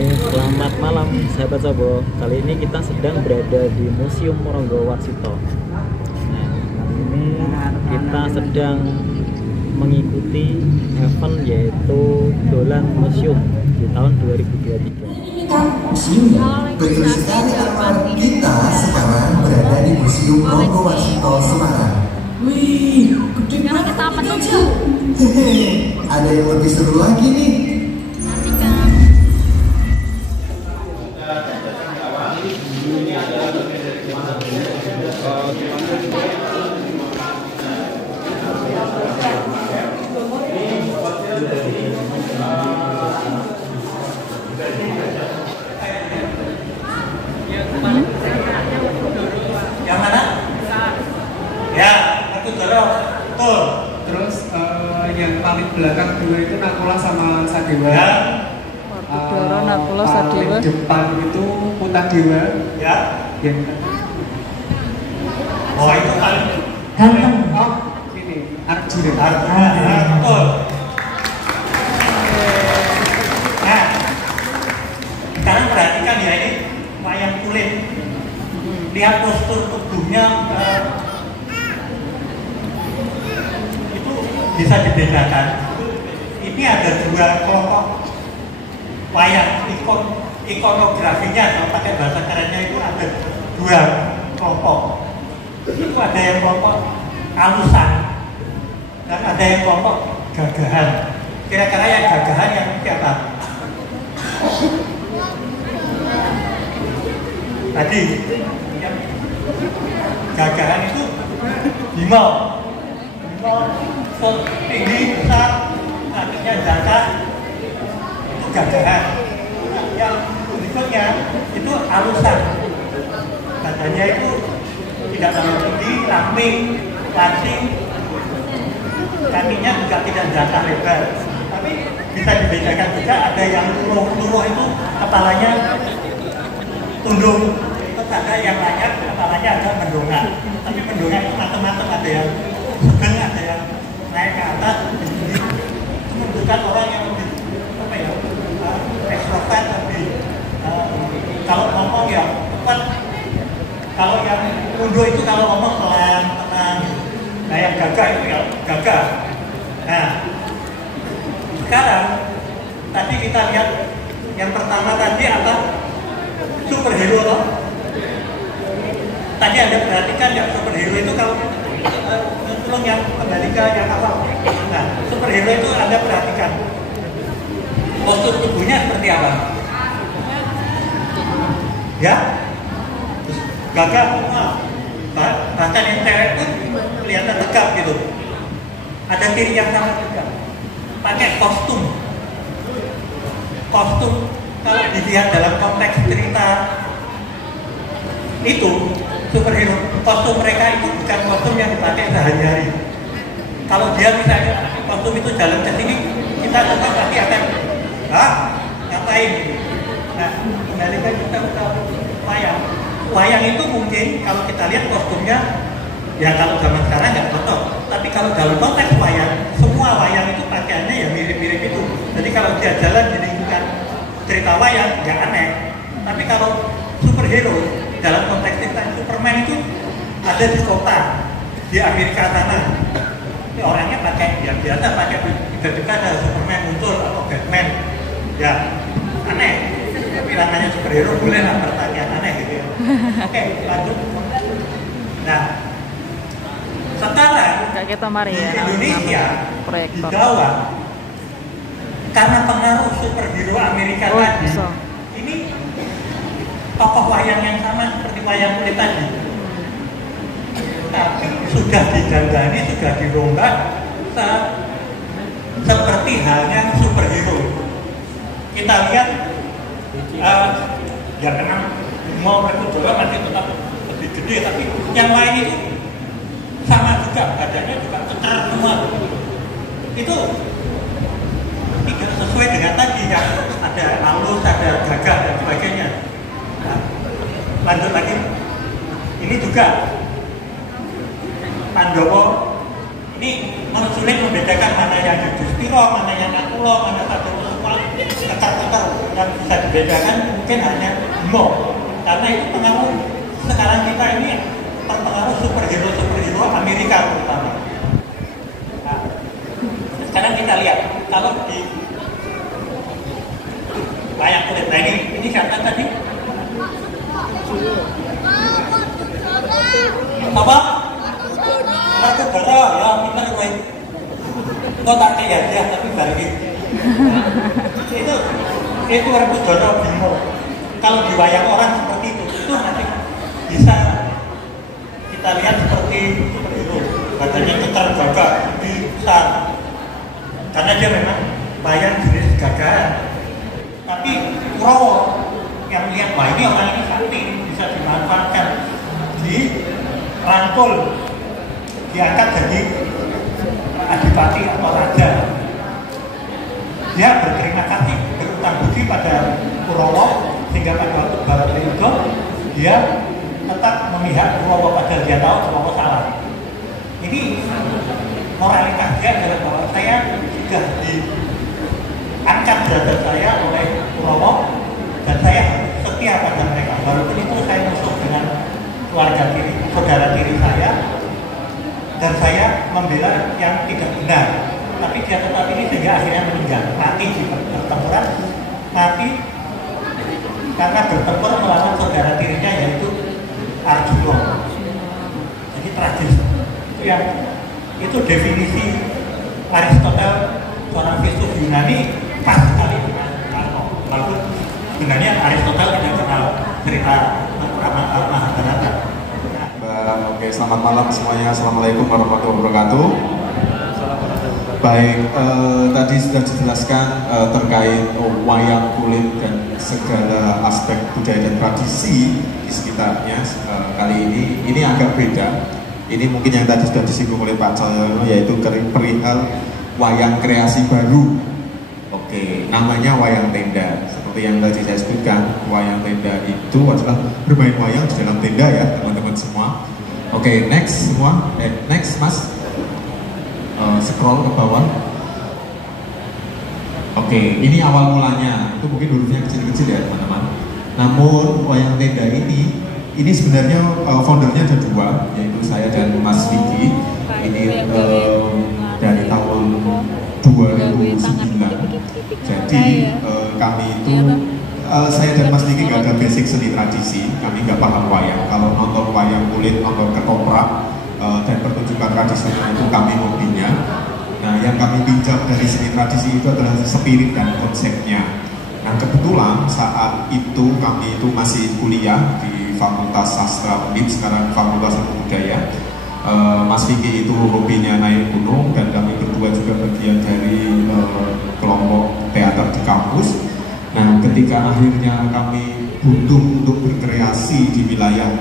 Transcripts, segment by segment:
Selamat malam sahabat Sobo. Kali ini kita sedang berada di Museum Ronggowarsito. Nah, kali ini kita sedang mengikuti event yaitu Dolan Museum di tahun 2023. Museumnya betul sekali Arman. Kita sekarang berada di Museum Ronggowarsito Semarang. Wih, gede banget. Kita apa tuh? Hehehe, ada yang lebih seru lagi nih. Yang mana? Ya, itu dorong. Betul. Terus yang paling belakang dua itu Nakula sama Sadewa. Ya. Doro Nakula Sadewa. Paling depan itu Putadewa. Ya. Yang Oh, itu paling Ganteng. oh ini Arjuna. Arjuna. Nah, betul. Nah, sekarang perhatikan ya, ini wayang kulit. Lihat postur tubuhnya, itu bisa dibedakan. Ini ada dua kelompok wayang, ikonografinya, kalau pakai bahasa kerennya itu ada dua kelompok. Itu ada yang kelompok alusan dan ada yang kelompok gagahan. Kira-kira yang gagahan yang siapa? Tadi yang gagahan itu Bimo tinggi besar, kakinya jangkar, itu gagahan. Yang berikutnya itu alusan, badannya itu tidak terlalu tinggi, ramping, langsing, kakinya juga tidak jangkar lebar. Tapi bisa dibedakan juga, ada yang luruh itu kepalanya tunduk, itu ada yang banyak kepalanya agak mendongak. Tapi mendongak itu macam-macam, ada yang sedang, ada yang naik ke atas. Itu menunjukkan orang yang lebih apa ya, ekstrovert, lebih kalau ngomong ya cepat. Kalau yang tunduk itu kalau ngomong pelan, tenang. Nah, yang gagah itu ya gagah. Nah, sekarang tadi kita lihat yang pertama tadi apa? Superhero loh. Tadi Anda perhatikan ya, superhero itu kalau tolong yang kembali ke yang awal. Nah, superhero itu Anda perhatikan postur tubuhnya seperti apa? Ya, gagah semua. Bahkan yang cewek pun kelihatan tegap gitu. Ada ciri yang sama juga. Pakai kostum. Kostum kalau dilihat dalam konteks cerita itu superhero, kostum mereka itu bukan kostum yang dipakai sehari-hari. Kalau dia misalnya kostum itu jalan ke sini, kita tetap pasti akan ngapain gitu. Nah, kembali ke kita wayang. Wayang itu mungkin kalau kita lihat kostumnya, ya kalau zaman sekarang nggak cocok. Tapi kalau dalam konteks wayang, semua wayang itu pakaiannya ya mirip-mirip itu. Jadi kalau dia jalan di lingkungan cerita wayang, nggak aneh. Tapi kalau superhero, dalam konteks cerita Superman itu ada di kota, di Amerika sana. Ini orangnya pakai, ya biasa pakai, tiba-tiba ada Superman muncul atau Batman. Ya, aneh. Tapi namanya superhero boleh lah, pertanyaan aneh gitu ya. Oke, lanjut. Nah, sekarang di Indonesia, di Jawa, karena pengaruh superhero Amerika tadi, ini tokoh wayang yang sama seperti wayang kulit tadi, tapi sudah didandani, sudah dirombak seperti halnya superhero. Kita lihat ya karena mau Bimo masih tetap lebih gede, tapi yang lain itu sama juga, badannya juga cetar semua. Itu tidak sesuai dengan tadi yang ada halus, ada gagah dan sebagainya. Nah, lanjut lagi, ini juga Pandowo ini sulit membedakan mana yang Yudhistira, mana yang Nakula, mana Sadewa. kekar-kekar yang bisa dibedakan mungkin hanya Bimo, karena itu pengaruh sekarang kita ini terpengaruh superhero Amerika terutama. Nah, sekarang kita lihat kalau di wayang kulit, nah ini siapa tadi? Apa? Markodoro, ya bener gue. Kok tak kayak dia tapi balik. Itu Markodoro Bimo. Kalau di wayang orang seperti itu nanti bisa kita lihat seperti itu. Badannya ketar gagah, besar. Karena dia memang wayang jenis gagah. Tapi Kurawa yang melihat, wah ini orang ini sakti, bisa dimanfaatkan, dirangkul, diangkat jadi adipati atau raja. Dia berterima kasih, berutang budi pada Kurawa, sehingga pada waktu Baratayuda dia tetap memihak Kurawa padahal dia tahu Kurawa salah. Ini moralitas dia adalah bahwa saya sudah diangkat derajat saya oleh Kurawa dan saya setia pada mereka. Walaupun itu saya musuh dengan keluarga tiri, saudara tiri saya, dan saya membela yang tidak benar. Tapi dia tetap ini sehingga akhirnya meninggal, mati di pertempuran, mati karena bertempur melawan saudara tirinya yaitu Arjuna. Jadi tragis. Itu definisi Aristoteles, seorang filsuf Yunani, pas sekali dengan Karno. Walaupun sebenarnya Aristoteles tidak kenal cerita Mahabharata. Oke, selamat malam semuanya. Assalamualaikum warahmatullahi wabarakatuh. Baik, tadi sudah dijelaskan terkait wayang kulit dan segala aspek budaya dan tradisi di sekitarnya. Kali ini agak beda. Ini mungkin yang tadi sudah disinggung oleh Pak Cahyono, yaitu perihal wayang kreasi baru. Oke, namanya wayang tenda. Seperti yang tadi saya sebutkan, wayang tenda itu adalah bermain wayang di dalam tenda ya teman-teman semua. Oke, next semua, next mas, scroll ke bawah. Oke, ini awal mulanya, itu mungkin hurufnya kecil-kecil ya teman-teman. Namun wayang tenda ini sebenarnya foundernya ada dua, yaitu saya dan Mas Vicky. Ini dari tahun 2009. Jadi kami itu saya dan Mas Vicky nggak ada basic seni tradisi, kami nggak paham wayang. Kalau nonton wayang kulit, nonton ketoprak dan pertunjukan tradisional itu kami hobinya. Nah, yang kami pinjam dari seni tradisi itu adalah spirit dan konsepnya. Nah, kebetulan saat itu kami itu masih kuliah di Fakultas Sastra UNIP, sekarang Fakultas Ilmu Budaya. Mas Vicky itu hobinya naik gunung dan kami berdua juga bagian dari kelompok teater di kampus. Nah, ketika akhirnya kami butuh untuk berkreasi di wilayah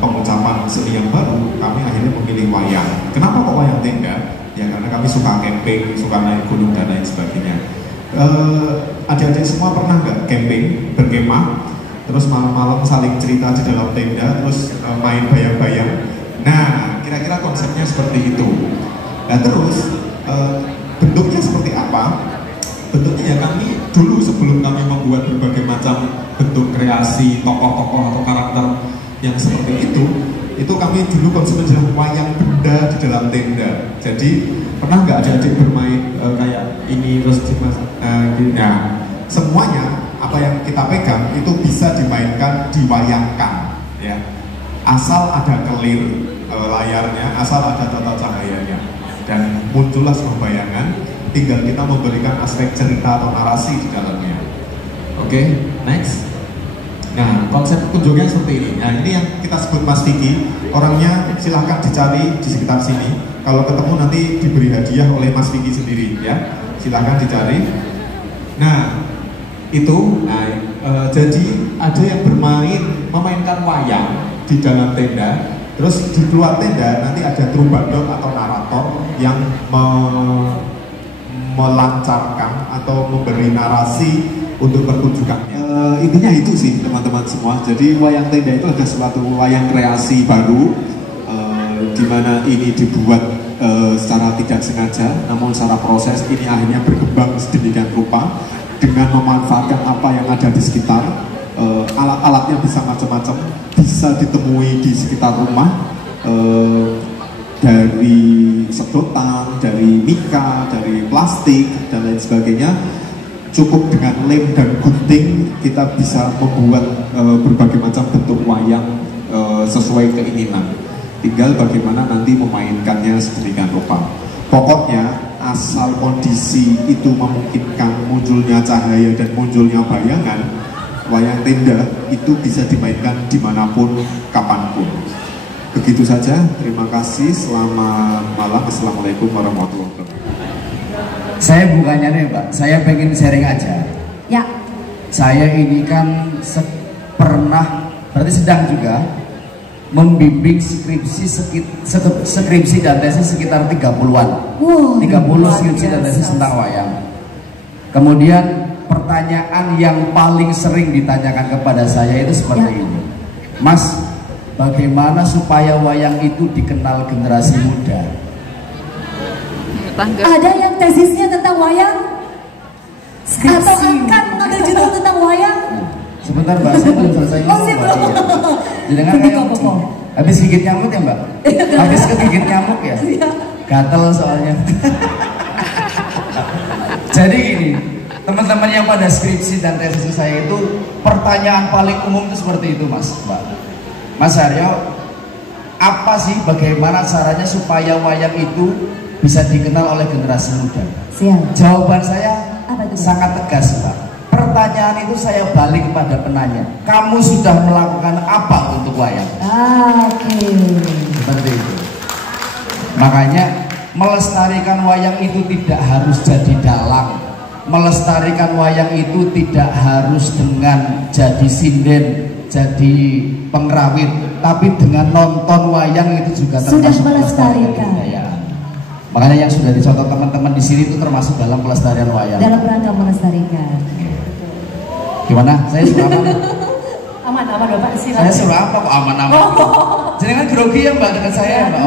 pengucapan seni yang baru, kami akhirnya memilih wayang. Kenapa kok wayang tenda? Ya karena kami suka camping, suka naik gunung dan lain sebagainya. Adik-adik semua pernah nggak camping, berkemah, terus malam-malam saling cerita di dalam tenda, terus main bayang-bayang? Nah, kira-kira konsepnya seperti itu. Nah, terus bentuknya seperti apa? Bentuknya ya kami dulu sebelum kami membuat berbagai macam bentuk kreasi tokoh-tokoh atau karakter yang seperti itu kami dulu konsepnya adalah wayang benda di dalam tenda. Jadi pernah nggak adik-adik bermain kayak ini terus nah semuanya apa yang kita pegang itu bisa dimainkan, diwayangkan ya, asal ada kelir layarnya, asal ada tata cahayanya dan muncullah sebuah bayangan, tinggal kita memberikan aspek cerita atau narasi di dalamnya. Oke, next. Nah, konsep kunjungnya seperti ini. Nah, ini yang kita sebut Mas Vicky. Orangnya silahkan dicari di sekitar sini. Kalau ketemu nanti diberi hadiah oleh Mas Vicky sendiri, ya. Silahkan dicari. Nah, itu. Jadi ada yang memainkan wayang di dalam tenda. Terus di luar tenda nanti ada troubadour atau narator yang melancarkan atau memberi narasi untuk pertunjukannya. Intinya itu sih teman-teman semua. Jadi wayang tenda itu adalah suatu wayang kreasi baru, di mana ini dibuat secara tidak sengaja, namun secara proses ini akhirnya berkembang sedemikian rupa dengan memanfaatkan apa yang ada di sekitar. Alat-alatnya bisa macam-macam, bisa ditemui di sekitar rumah, dari sedotan, dari mika, dari plastik dan lain sebagainya. Cukup dengan lem dan gunting kita bisa membuat berbagai macam bentuk wayang sesuai keinginan. Tinggal bagaimana nanti memainkannya sedemikian rupa. Pokoknya asal kondisi itu memungkinkan munculnya cahaya dan munculnya bayangan, wayang tenda itu bisa dimainkan dimanapun, kapanpun. Begitu saja, terima kasih, selamat malam, assalamualaikum warahmatullahi wabarakatuh. Saya bukannya nih Pak, saya pengen sharing aja. Ya. Saya ini kan berarti sedang juga membimbing skripsi dan tesis sekitar 30-an. 30 skripsi dan tesis tentang wayang. Kemudian pertanyaan yang paling sering ditanyakan kepada saya itu seperti ini. Mas, bagaimana supaya wayang itu dikenal generasi muda? Ada yang tesisnya tentang wayang? Atau akan mengambil judul tentang wayang? Sebentar Mbak, saya belum selesai. Oh, sih belum. Jangan habis gigit nyamuk ya Mbak? Habis kegigit nyamuk ya? Gatel soalnya. Jadi gini, teman-teman yang pada skripsi dan tesis saya itu, pertanyaan paling umum itu seperti itu Mas, Mbak. Mas Aryo, apa sih bagaimana caranya supaya wayang itu bisa dikenal oleh generasi muda? Siap. Jawaban saya apa itu? Sangat tegas Pak. Pertanyaan itu saya balik kepada penanya. Kamu sudah melakukan apa untuk wayang? Oke. Seperti itu. Makanya melestarikan wayang itu tidak harus jadi dalang. Melestarikan wayang itu tidak harus dengan jadi sinden, jadi pengrawit, tapi dengan nonton wayang itu juga termasuk melestarikan kebudayaan. Makanya yang sudah dicontoh teman-teman di sini itu termasuk dalam pelestarian wayang. Dalam rangka melestarikan. Gimana? Saya suruh apa? Aman Bapak. Silakan. Saya suruh apa kok aman-aman? Jadi kan grogi ya Mbak dengan saya ya Mbak.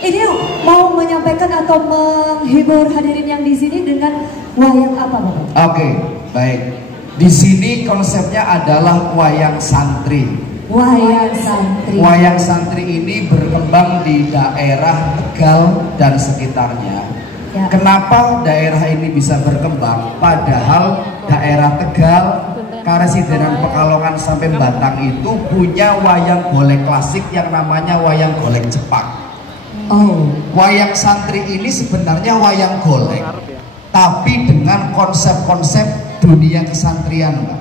Ini mau menyampaikan atau menghibur hadirin yang di sini dengan wayang apa Bapak? Oke, baik. Di sini konsepnya adalah wayang santri. Wayang santri. Wayang santri ini berkembang di daerah Tegal dan sekitarnya. Ya. Kenapa daerah ini bisa berkembang? Padahal daerah Tegal, Karesidenan Pekalongan sampai Batang itu punya wayang golek klasik yang namanya wayang golek Jepang. Oh. Wayang santri ini sebenarnya wayang golek, tapi dengan konsep-konsep dunia kesantrian, Mbak.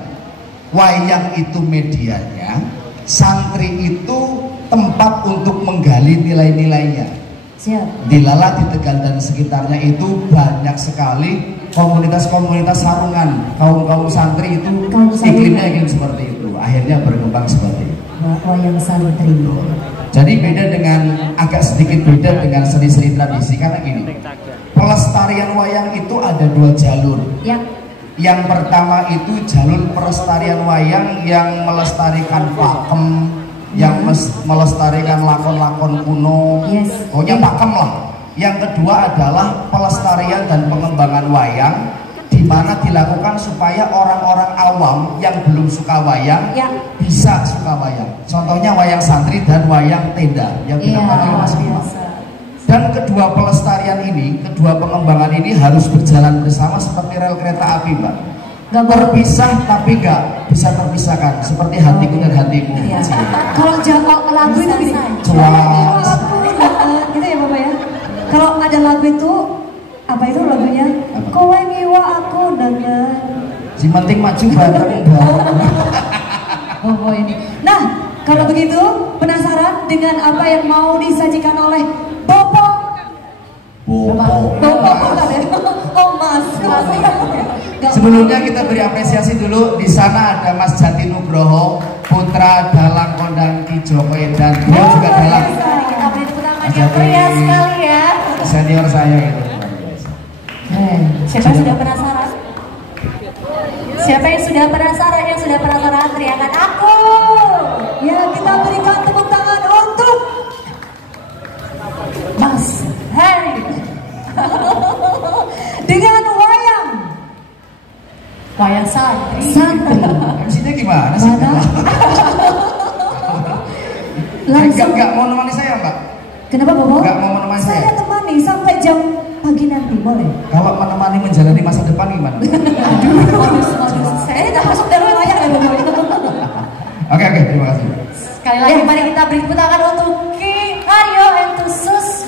Wayang itu medianya, santri itu tempat untuk menggali nilai-nilainya. Siap. Di Lala, di Tegal dan sekitarnya itu banyak sekali komunitas-komunitas sarungan, kaum-kaum santri itu iklimnya iklim seperti itu. Akhirnya berkembang seperti itu. Wayang santri. Jadi beda dengan, agak sedikit beda dengan seni-seni tradisi karena gini. Pelestarian wayang itu ada dua jalur. Ya. Yang pertama itu jalur pelestarian wayang yang melestarikan pakem, yang melestarikan lakon-lakon kuno, pokoknya pakem lah. Yang kedua adalah pelestarian dan pengembangan wayang, di mana dilakukan supaya orang-orang awam yang belum suka wayang bisa suka wayang. Contohnya wayang santri dan wayang tenda yang dilakukan oleh Mas Bima. Dan kedua pelestarian ini, kedua pengembangan ini harus berjalan bersama seperti rel kereta api, Mbak. Gak berpisah tapi gak bisa terpisahkan, seperti hatiku dan hatimu. Iya. Kalau jawab lagu itu gini, gitu ya Bapak ya. Kalau ada lagu itu, apa itu lagunya? Kowe ngiwa aku dengan si penting maju bareng. Oh ini. Nah, kalau begitu penasaran dengan apa yang mau disajikan oleh Bopo? Oh Mas. Sebelumnya kita beri apresiasi dulu. Di sana ada Mas Jati Nugroho, putra dalang kondang Ki Joko dan beliau juga dalang. Mas Jati sekali ya. Senior saya itu. Siapa sudah penasaran? Siapa yang sudah penasaran? Yang sudah penasaran teriakan aku. Ya, kita berikan tepuk tangan untuk Mas Harry dengan wayang Wayang santri. MC-nya gimana sih? Langsung. Enggak mau menemani saya, Mbak? Kenapa, Bobo? Enggak mau menemani saya. Saya temani sampai jam pagi nanti, boleh? Kalau menemani menjalani masa depan gimana? Aduh, saya tidak masuk dalam wayang ya, Bobo. Oke, terima kasih. Sekali lagi mari kita beri tepuk tangan untuk Ki Aryo Entusus.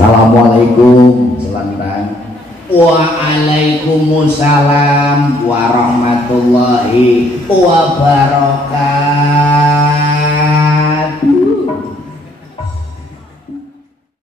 Assalamualaikum, Waalaikumsalam warahmatullahi wabarakatuh.